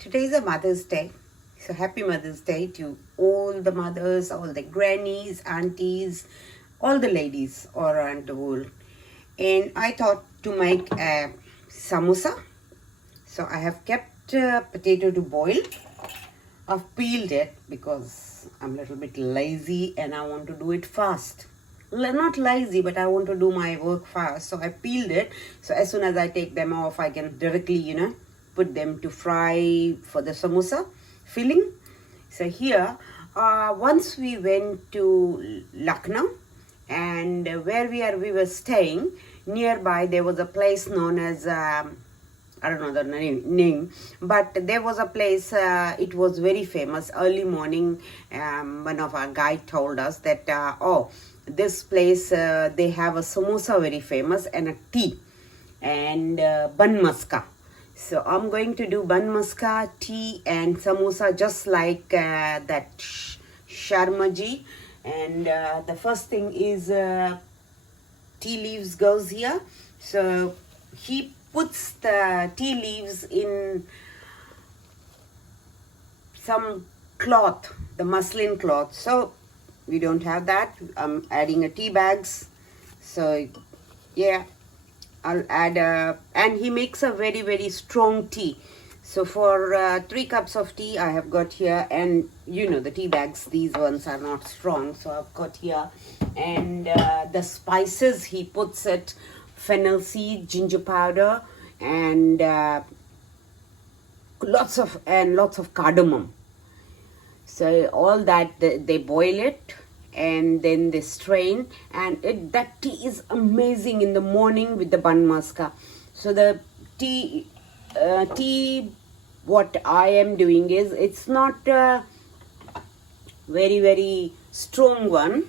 Today is a Mother's Day. So happy Mother's Day to all the mothers, all the grannies, aunties, all the ladies all around the world. And I thought to make a samosa. So I have kept potato to boil. I've peeled it because I'm a little bit lazy and I want to do it fast. Not lazy, but I want to do my work fast. So I peeled it. So as soon as I take them off, I can directly, put them to fry for the samosa filling. So here, once we went to Lucknow, and where we were staying, nearby there was a place known as, I don't know the name, but there was a place, it was very famous. Early morning, one of our guide told us that, this place, they have a samosa very famous and a tea and Bun Maska. So I'm going to do Bun Maska, tea and samosa just like that Sharmaji. And the first thing is tea leaves goes here. So he puts the tea leaves in some cloth, the muslin cloth. So we don't have that. I'm adding a tea bags. So yeah, I'll add and he makes a very, very strong tea. So for 3 cups of tea I have got here, and the tea bags, these ones are not strong. So I've got here, and the spices he puts it, fennel seed, ginger powder, and lots of cardamom. So all that they boil it and then they strain, and that tea is amazing in the morning with the Bun Maska. So the tea what I am doing is, it's not a very, very strong one,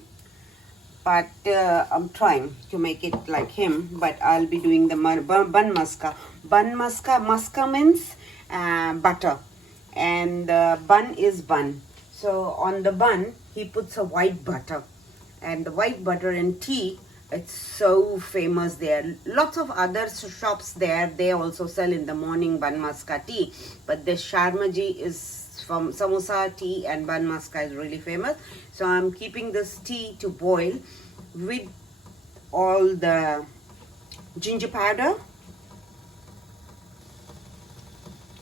but I'm trying to make it like him. But I'll be doing the Bun Maska. Bun Maska means butter, and bun is bun. So on the bun he puts a white butter, and the white butter and tea, it's so famous there. Lots of other shops there, they also sell in the morning Bun Maska tea, but this Sharmaji is from samosa tea, and Bun Maska is really famous. So I'm keeping this tea to boil with all the ginger powder.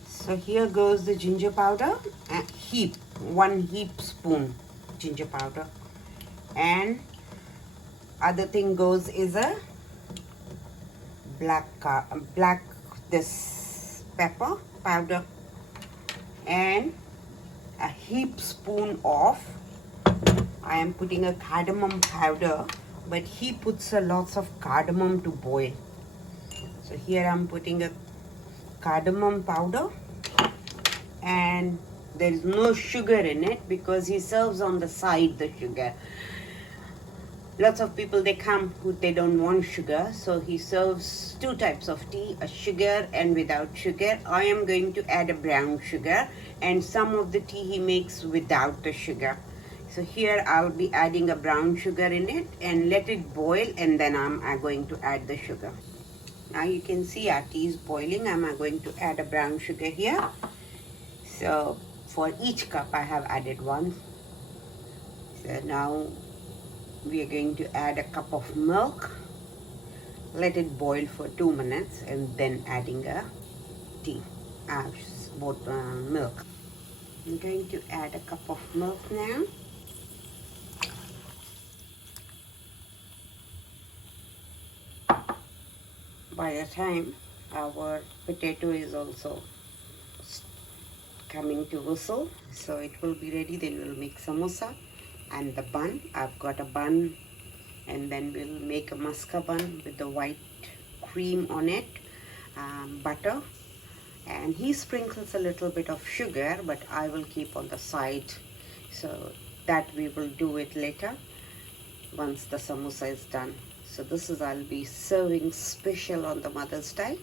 So here goes the ginger powder, a heap, 1 heap spoon ginger powder, and other thing goes is a black this pepper powder, and a heap spoon of, I am putting a cardamom powder, but he puts a lots of cardamom to boil. So here I'm putting a cardamom powder, and there is no sugar in it because he serves on the side the sugar. Lots of people, they come who they don't want sugar, so he serves 2 types of tea, a sugar and without sugar. I am going to add a brown sugar, and some of the tea he makes without the sugar. So here I'll be adding a brown sugar in it and let it boil, and then I'm going to add the sugar. Now you can see our tea is boiling. I'm going to add a brown sugar here. So for each cup I have added 1. So now we are going to add a cup of milk, let it boil for 2 minutes, and then adding a tea, milk. I'm going to add a cup of milk now. By the time our potato is also coming to whistle, so it will be ready, then we'll make samosa. And the bun, I've got a bun, and then we'll make a maska bun with the white cream on it, butter, and he sprinkles a little bit of sugar, but I will keep on the side, so that we will do it later once the samosa is done. So this is, I'll be serving special on the Mother's Day,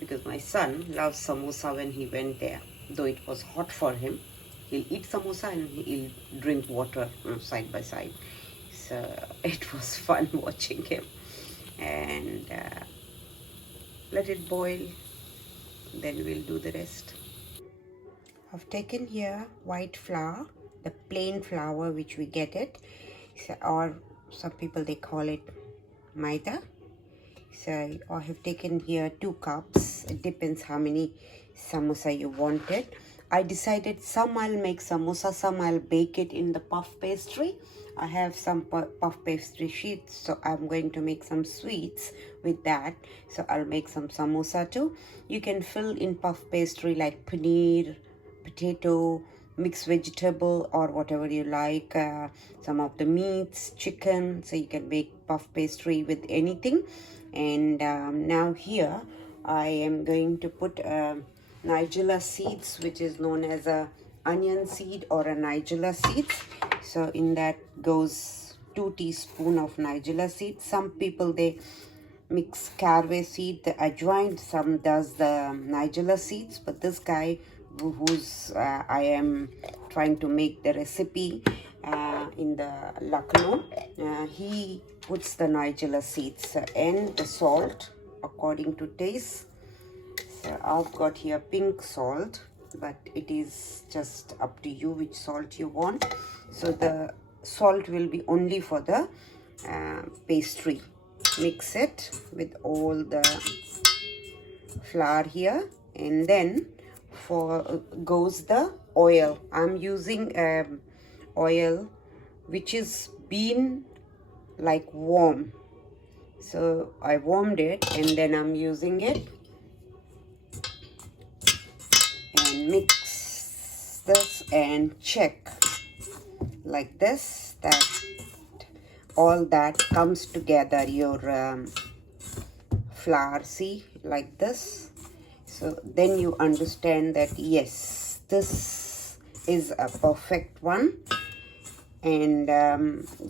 because my son loves samosa. When he went there, though it was hot for him, he'll eat samosa and he'll drink water side by side. So it was fun watching him. And let it boil, then we'll do the rest. I've taken here white flour, the plain flour which we get it, so, or some people they call it Maida. So I have taken here 2 cups. It depends how many samosa you wanted. I decided some I'll make samosa, some I'll bake it in the puff pastry. I have some puff pastry sheets, so I'm going to make some sweets with that. So I'll make some samosa too. You can fill in puff pastry like paneer, potato, mixed vegetable, or whatever you like, some of the meats, chicken, so you can make puff pastry with anything. And now here I am going to put Nigella seeds, which is known as a onion seed or a Nigella seeds. So in that goes 2 teaspoons of Nigella seeds. Some people they mix caraway seed, the ajwain, some does the Nigella seeds, but this guy who's I am trying to make the recipe in the Lucknow, he puts the Nigella seeds and the salt according to taste. So I've got here pink salt, but it is just up to you which salt you want. So the salt will be only for the pastry. Mix it with all the flour here, and then for goes the oil. I'm using oil which is been like warm, so I warmed it and then I'm using it, and mix this and check like this, that all that comes together, your flour, see, like this. So then you understand that yes, this is a perfect one, and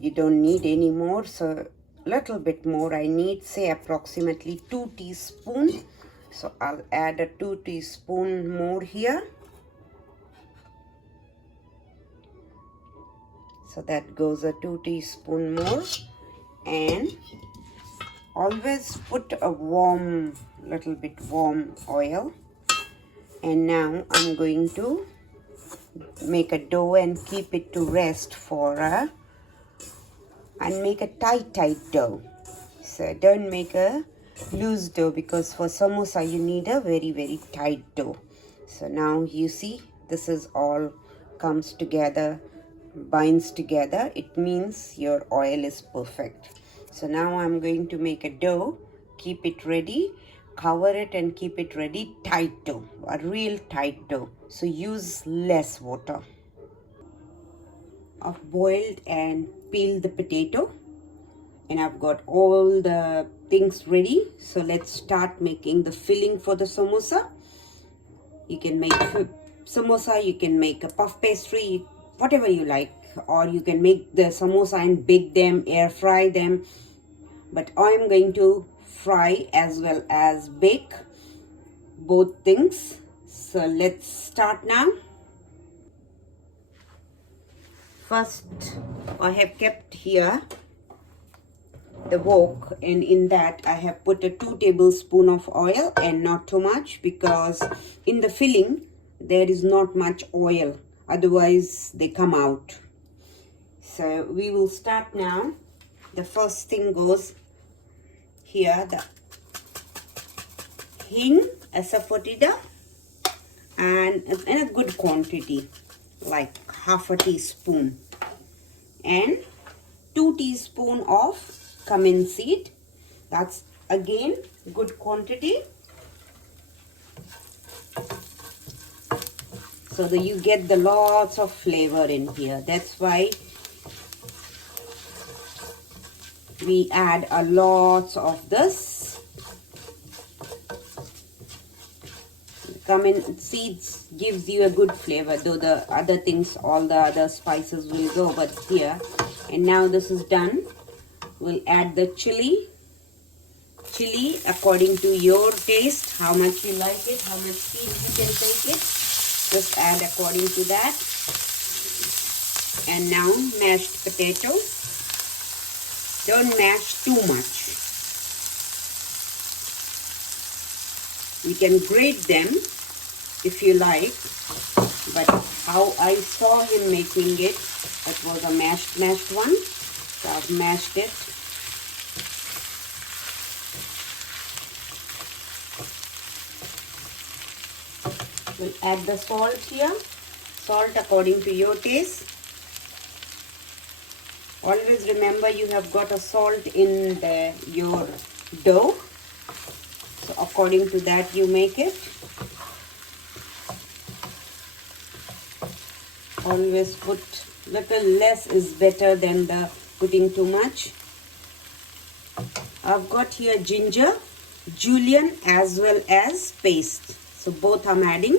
you don't need any more. So little bit more I need, say approximately 2 teaspoons. So I'll add a 2 teaspoon more here. So that goes a 2 teaspoon more, and always put a warm, little bit warm oil. And now I'm going to make a dough and keep it to rest for and make a tight dough. So don't make a loose dough, because for samosa you need a very tight dough. So now you see this is all comes together, binds together. It means your oil is perfect. So now I'm going to make a dough, keep it ready, cover it and keep it ready. Tight dough, a real tight dough. So use less water. I've boiled and peeled the potato, and I've got all the things ready. So let's start making the filling for the samosa. You can make samosa, you can make a puff pastry, whatever you like, or you can make the samosa and bake them, air fry them. But I'm going to fry as well as bake, both things. So let's start now. First, I have kept here the wok, and in that I have put a 2 tablespoons of oil, and not too much, because in the filling there is not much oil, otherwise they come out. So we will start now. The first thing goes here, the hing, asafoetida, and in a good quantity, like half a teaspoon, and 2 teaspoons of cumin seed. That's again good quantity, so that you get the lots of flavor in here. That's why we add a lots of this. Cumin seeds gives you a good flavor, though the other things, all the other spices will go, but here. And now this is done. We'll add the chilli according to your taste, how much you like it, how much seeds you can take it. Just add according to that. And now mashed potato. Don't mash too much. You can grate them if you like, but how I saw him making it, it was a mashed one. So I've mashed it. We'll add the salt here. Salt according to your taste. Always remember you have got a salt in your dough. So according to that you make it. Always put little less is better than the putting too much. I've got here ginger, Julian as well as paste. So both I'm adding.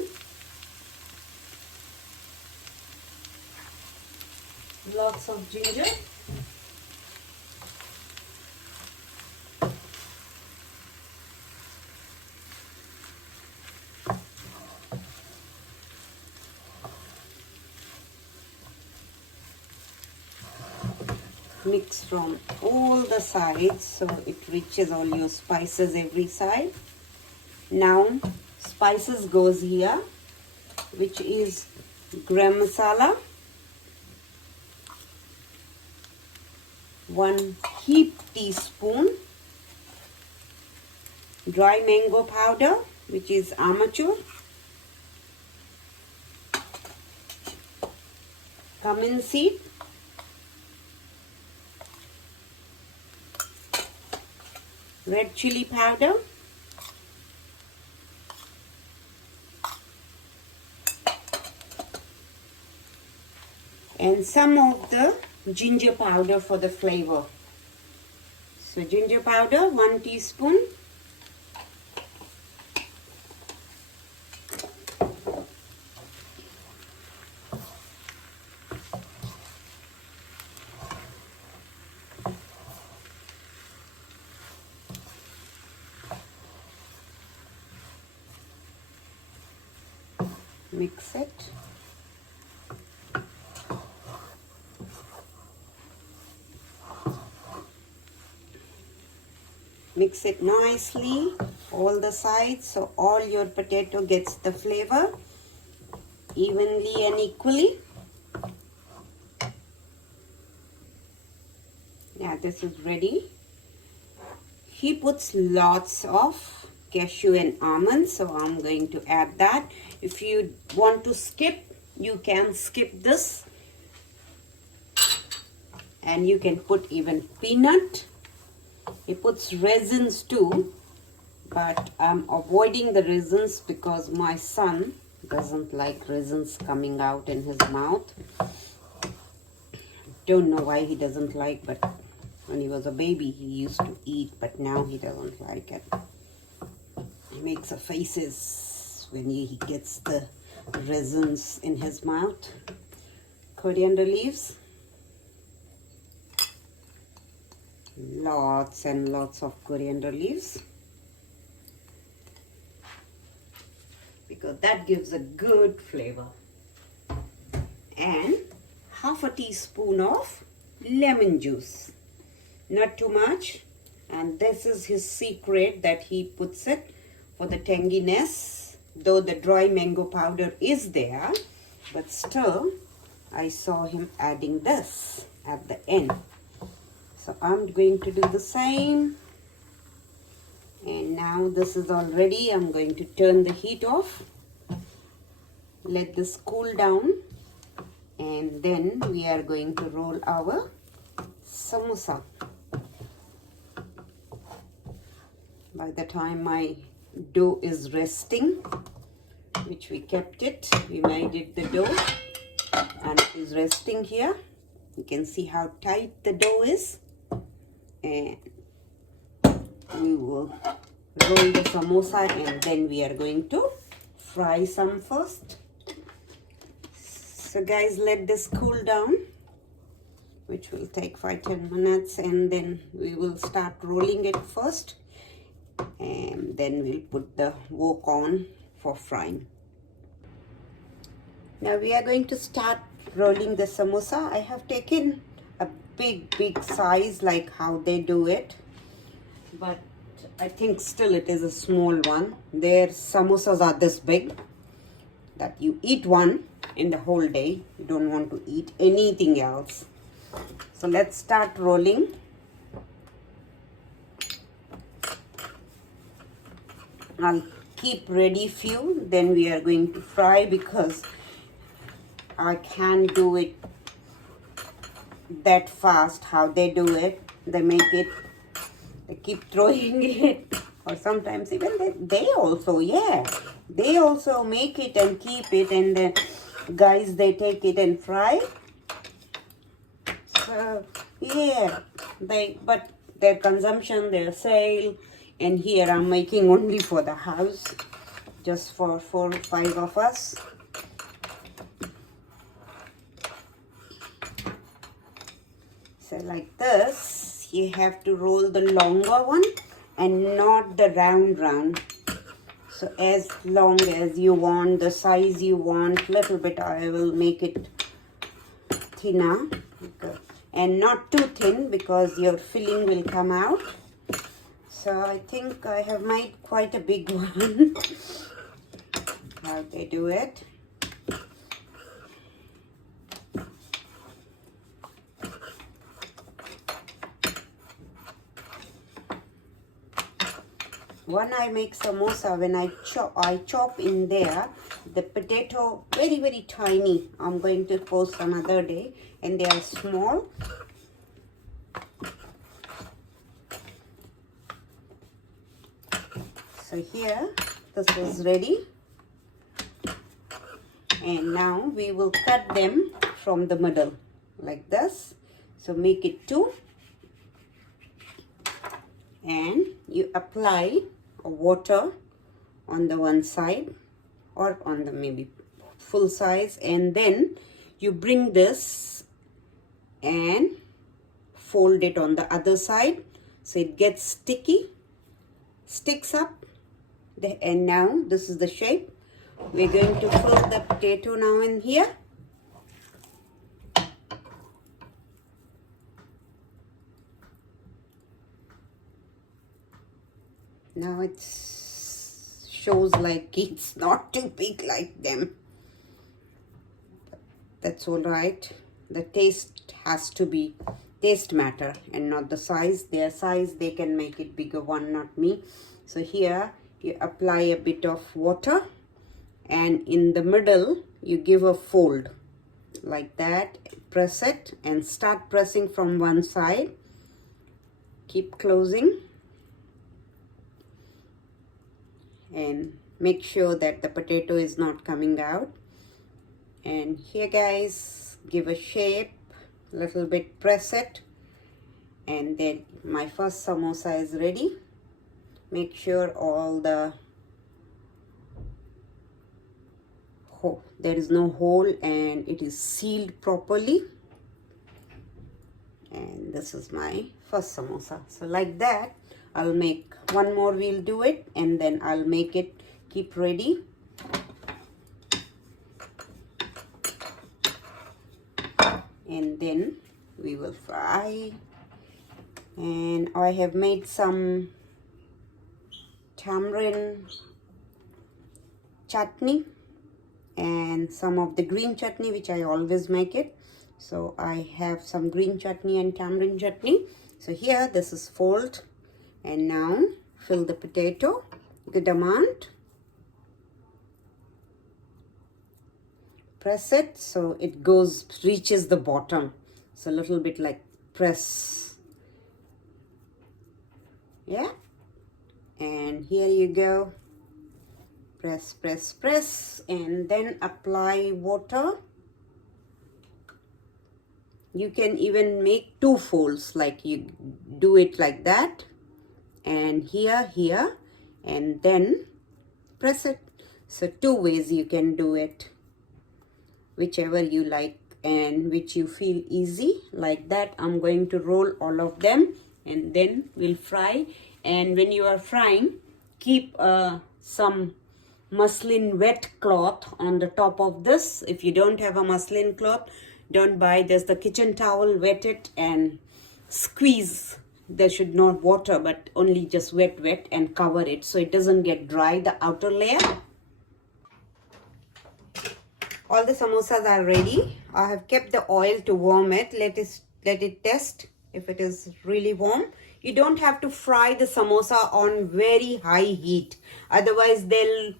Lots of ginger. Mix from all the sides so it reaches all your spices every side. Now spices goes here, which is garam masala, 1 heap teaspoon, dry mango powder, which is amachur, cumin seed, red chilli powder, and some of the ginger powder for the flavor. So ginger powder 1 teaspoon, mix it. Mix it nicely, all the sides, so all your potato gets the flavor evenly and equally. Now this is ready. He puts lots of cashew and almonds, so I'm going to add that. If you want to skip, you can skip this. And you can put even peanut. He puts raisins too, but I'm avoiding the raisins because my son doesn't like raisins coming out in his mouth. Don't know why he doesn't like, but when he was a baby he used to eat, but now he doesn't like it. He makes a faces when he gets the raisins in his mouth. Coriander leaves. Lots and lots of coriander leaves, because that gives a good flavor. And half a teaspoon of lemon juice, not too much. And this is his secret, that he puts it for the tanginess, though the dry mango powder is there, but still I saw him adding this at the end. So I'm going to do the same. And now this is all ready. I'm going to turn the heat off. Let this cool down. And then we are going to roll our samosa. By the time my dough is resting, which we kept it, we made it the dough, and it is resting here. You can see how tight the dough is. And we will roll the samosa, and then we are going to fry some first. So guys, let this cool down, which will take 5-10 minutes, and then we will start rolling it first, and then we'll put the wok on for frying. Now we are going to start rolling the samosa. I have taken a big size like how they do it, but I think still it is a small one. Their samosas are this big that you eat one in the whole day. You don't want to eat anything else. So let's start rolling. I'll keep ready few, then we are going to fry, because I can't do it that fast how they do it. They make it, they keep throwing it, or sometimes even they also, yeah, they also make it and keep it, and then guys, they take it and fry. So yeah, but their consumption, their sale, and here I'm making only for the house, just for 4 or 5 of us. So like this, you have to roll the longer one and not the round. So as long as you want, the size you want, little bit I will make it thinner, and not too thin, because your filling will come out. So I think I have made quite a big one. How they do it. When I make samosa, when I chop in there the potato very tiny. I'm going to post some other day, and they are small. So here, this is ready, and now we will cut them from the middle like this. So make it 2, and you apply water on the one side, or on the maybe full size, and then you bring this and fold it on the other side, so it gets sticks up. And now this is the shape. We're going to fill the potato now in here. Now it shows like it's not too big like them. That's all right. The taste has to be, taste matter, and not the size. Their size, they can make it bigger one, not me. So here you apply a bit of water, and in the middle you give a fold like that. Press it and start pressing from one side. Keep closing. And make sure that the potato is not coming out. And here guys, give a shape, little bit press it, and then my first samosa is ready. Make sure all the there is no hole, and it is sealed properly. And this is my first samosa. So like that, I'll make one more, we'll do it, and then I'll make it. Keep ready. And then we will fry. And I have made some tamarind chutney and some of the green chutney, which I always make it. So I have some green chutney and tamarind chutney. So here, this is fold. And now fill the potato, good amount. Press it so it goes, reaches the bottom. So a little bit like press. Yeah. And here you go. Press, press, press. And then apply water. You can even make 2 folds, like you do it like that. And here, and then press it. So 2 ways you can do it, whichever you like and which you feel easy. Like that, I'm going to roll all of them, and then we'll fry. And when you are frying, keep some muslin wet cloth on the top of this. If you don't have a muslin cloth, don't buy, just the kitchen towel, wet it and squeeze. There should not water, but only just wet, and cover it so it doesn't get dry, the outer layer. All the samosas are ready. I have kept the oil to warm it. Let it test if it is really warm. You don't have to fry the samosa on very high heat. Otherwise, they'll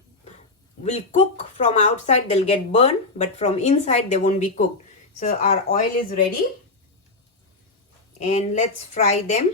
will cook from outside. They'll get burned, but from inside they won't be cooked. So our oil is ready, and let's fry them.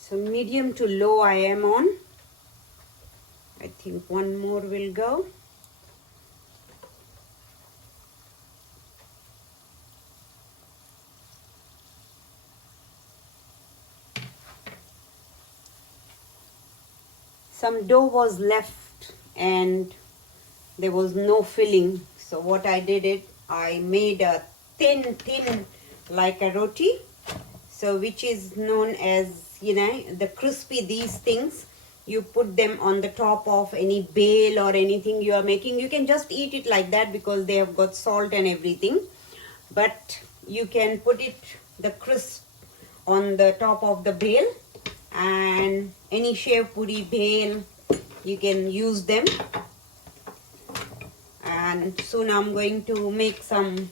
So medium to low I am on. I think one more will go. Some dough was left and there was no filling. So what I did I made a thin like a roti. So which is known as, the crispy these things. You put them on the top of any bale or anything you are making. You can just eat it like that because they have got salt and everything. But you can put the crisp on the top of the bale, and any shev puri bale, you can use them. And soon I'm going to make some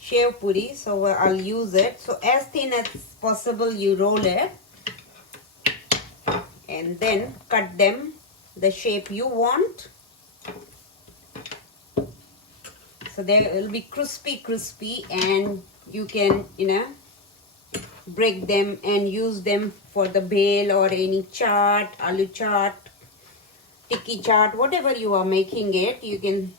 shev puri, so I'll use it. So as thin as possible you roll it and then cut them the shape you want. So they will be crispy, and you can break them and use them for the bale or any chaat, aloo chaat, tikki chaat, whatever you are making it. You can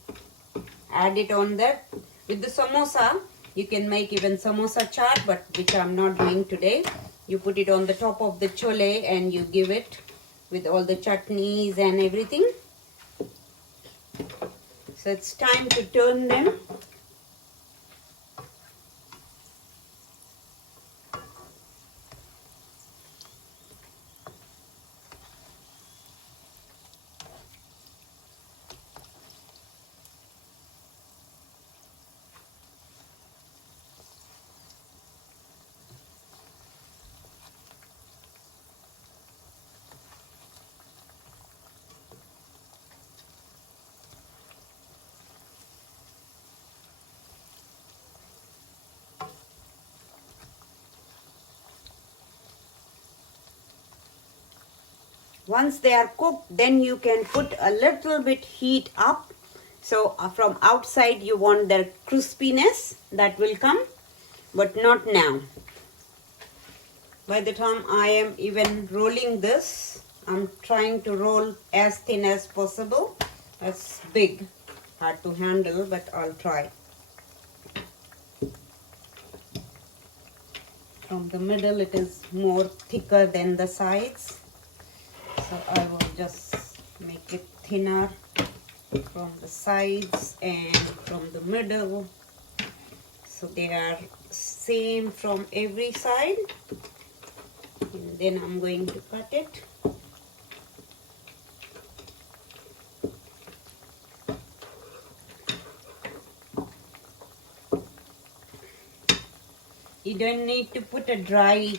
add it on that. With the samosa, you can make even samosa chaat, but which I'm not doing today. You put it on the top of the chole and you give it with all the chutneys and everything. So it's time to turn them. Once they are cooked, then you can put a little bit heat up. So from outside you want the crispiness that will come, but not now. By the time I am even rolling this, I'm trying to roll as thin as possible. That's big, hard to handle, but I'll try. From the middle it is more thicker than the sides. So I will just make it thinner from the sides and from the middle. So they are same from every side. And then I'm going to cut it. You don't need to put a dry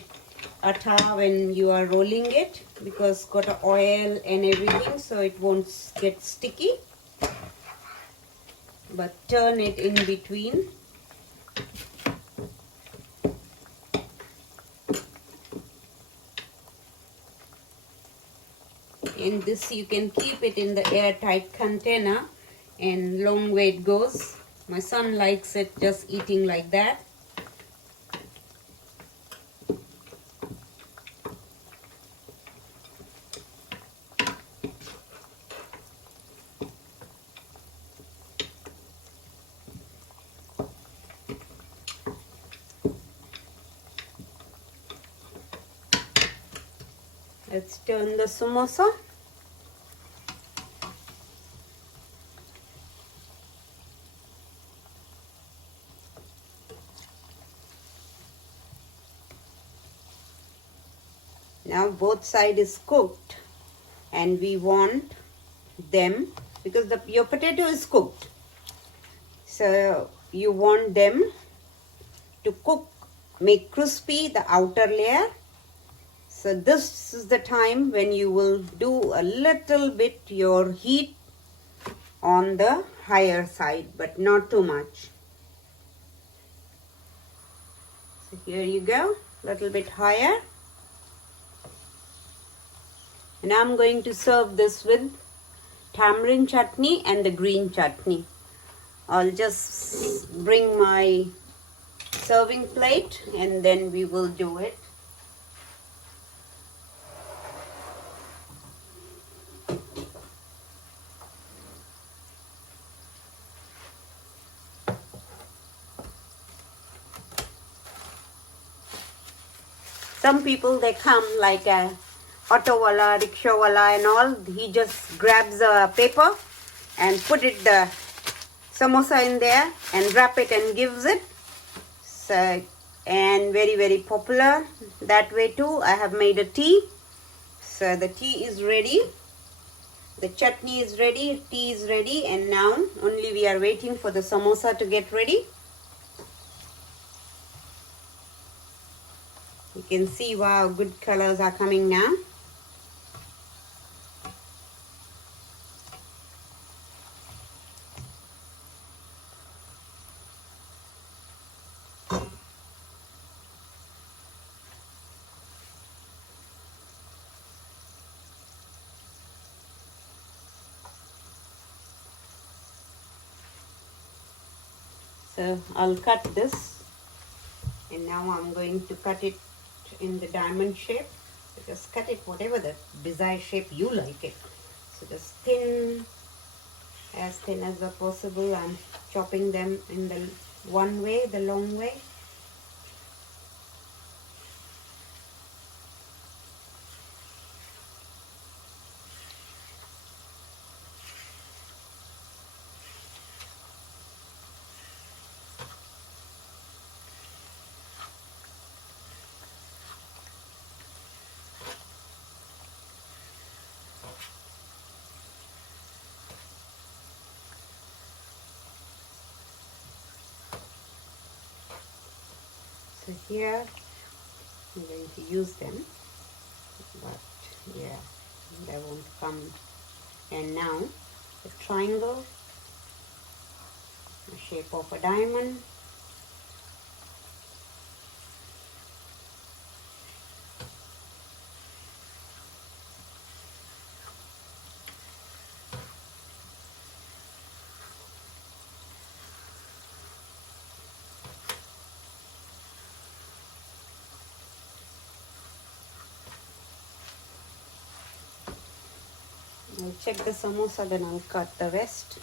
atta when you are rolling it, because got a oil and everything, so it won't get sticky. But turn it in between. In this you can keep it in the airtight container, and long way it goes. My son likes it just eating like that. Let's turn the samosa. Now both side is cooked, and we want them, because your potato is cooked, so you want them to cook, make crispy the outer layer. So this is the time when you will do a little bit your heat on the higher side, but not too much. So here you go, little bit higher. And I'm going to serve this with tamarind chutney and the green chutney. I'll just bring my serving plate and then we will do it. Some people, they come like a auto wala, rickshaw wala and all. He just grabs a paper and put it the samosa in there and wrap it and gives it. So, and very popular that way too. I have made a tea. So the tea is ready. The chutney is ready. Tea is ready. And now only we are waiting for the samosa to get ready. You can see, wow, good colors are coming now. So I'll cut this, and now I'm going to cut it in the diamond shape. So just cut it whatever the desired shape you like it. So just thin as possible. I'm chopping them in the one way, the long way. So here I'm going to use them, but yeah, they won't come. And now the triangle, the shape of a diamond. I'll check the samosa, then I'll cut the rest.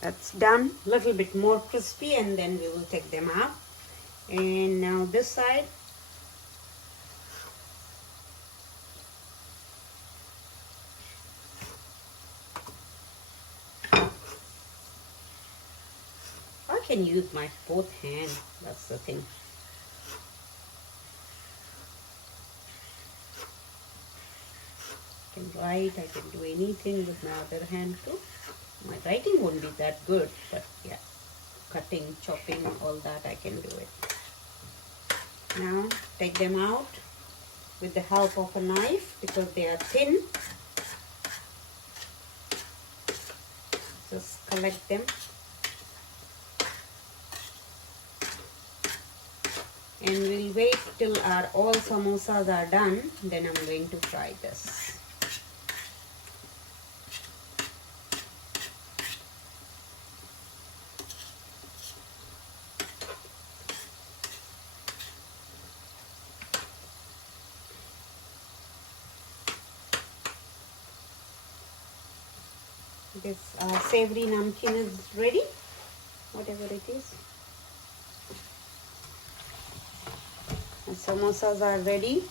That's done, little bit more crispy, and then we will take them out. And now this side, I can use my both hands, that's the thing. I can write, I can do anything with my other hand too. My writing won't be that good, but yeah, cutting, chopping, all that I can do it. Now take them out with the help of a knife because they are thin. Just collect them. And we'll wait till our all samosas are done, then I'm going to fry this. This savory namkeen is ready, whatever it is. The samosas are ready.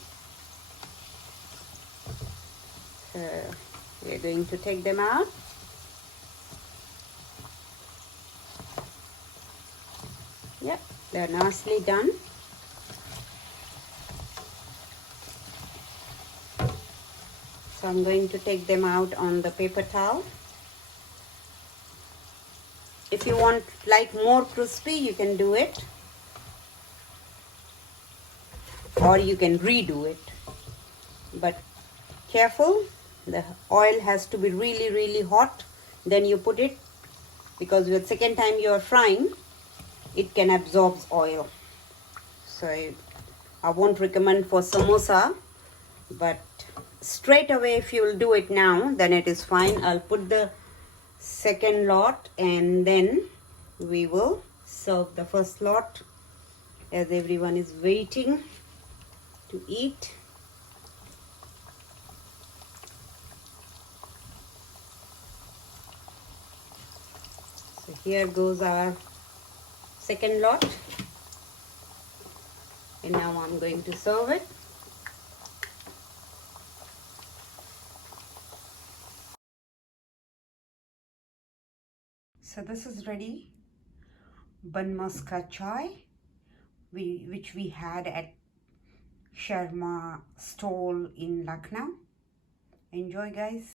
So we're going to take them out. Yep, they're nicely done. So I'm going to take them out on the paper towel. If you want like more crispy, you can do it, or you can redo it. But careful, the oil has to be really hot. Then you put it, because the second time you are frying, it can absorb oil. So I won't recommend for samosa, but straight away if you will do it now, then it is fine. I'll put the second lot and then we will serve the first lot as everyone is waiting to eat. So here goes our second lot, and now I'm going to serve it. So this is ready, Bun Maska chai, which we had at Sharma stall in Lucknow. Enjoy, guys.